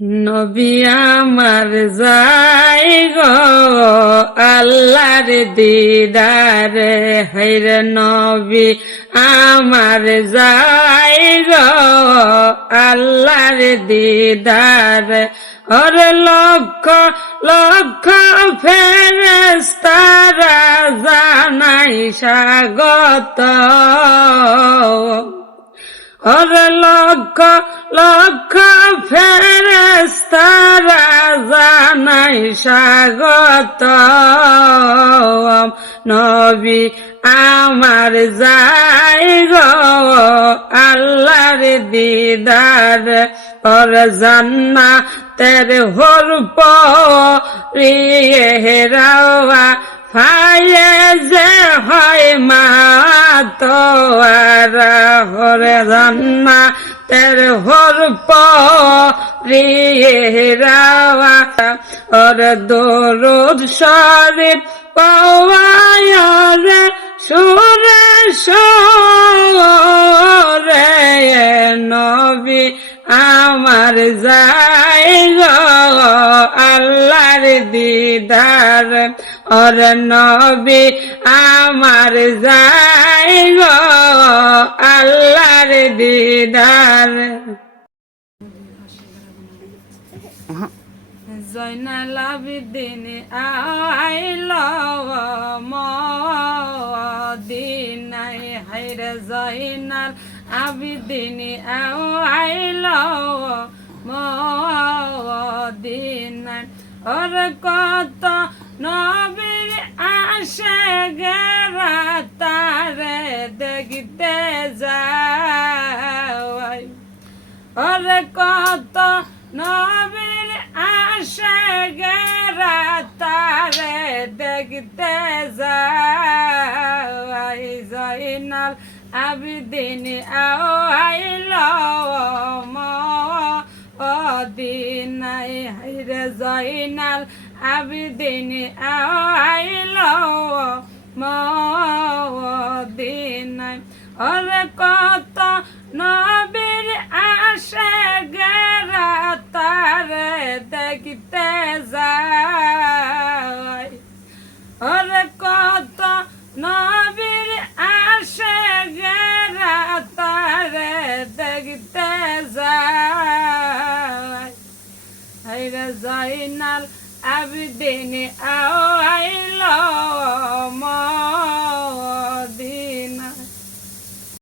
নবী আমার যাই গো আল্লাহর দিদারে, হায়রে নবী আমার যাই গো আল্লাহর দিদারে। ওরে লক্ষ লক্ষ ফেরেশতারা জানাই স্বাগত, ওরে লক্ষ লক্ষ ফেরেশতারা জানাই স্বাগত। নবী আমার যাই গো আল্লাহর দিদার, ওরে জান্নাতের হুরপ রিয়েরাওয়া ফায়ে যে হয় মাতোয়ারা, হরে জান্নাতের হুরপ রিয়েরাওয়া, ওরে দরুদ শরীফ পাওয়ারে সুরে সুরে। নবী আমার যাই গো আল্লাহর দিদার, ওরে নবী আমার যাই গো আল্লাহর দিদার। জয়নাল আবিদিন আইল মদিনায়, হায়রে জয়নাল আবিদিন আইল মদিনায়। ওর কত নবীর আসে গেরা তারে দেখতে যাই, ওর কত নবীর আসে গেরা তারে দেখতে যাই। জয়নাল আবিদিন আইল মদিনায়, হায়রে জয়নাল আবিদিন আইল মদিনায়। ওরে কত নবীর আসে গেরা তারে দেখতে যাই, ওরে কত নবীর আসে গেরা তারে দেখতে যাই। হায়রে জয়নাল আবিদিন আইল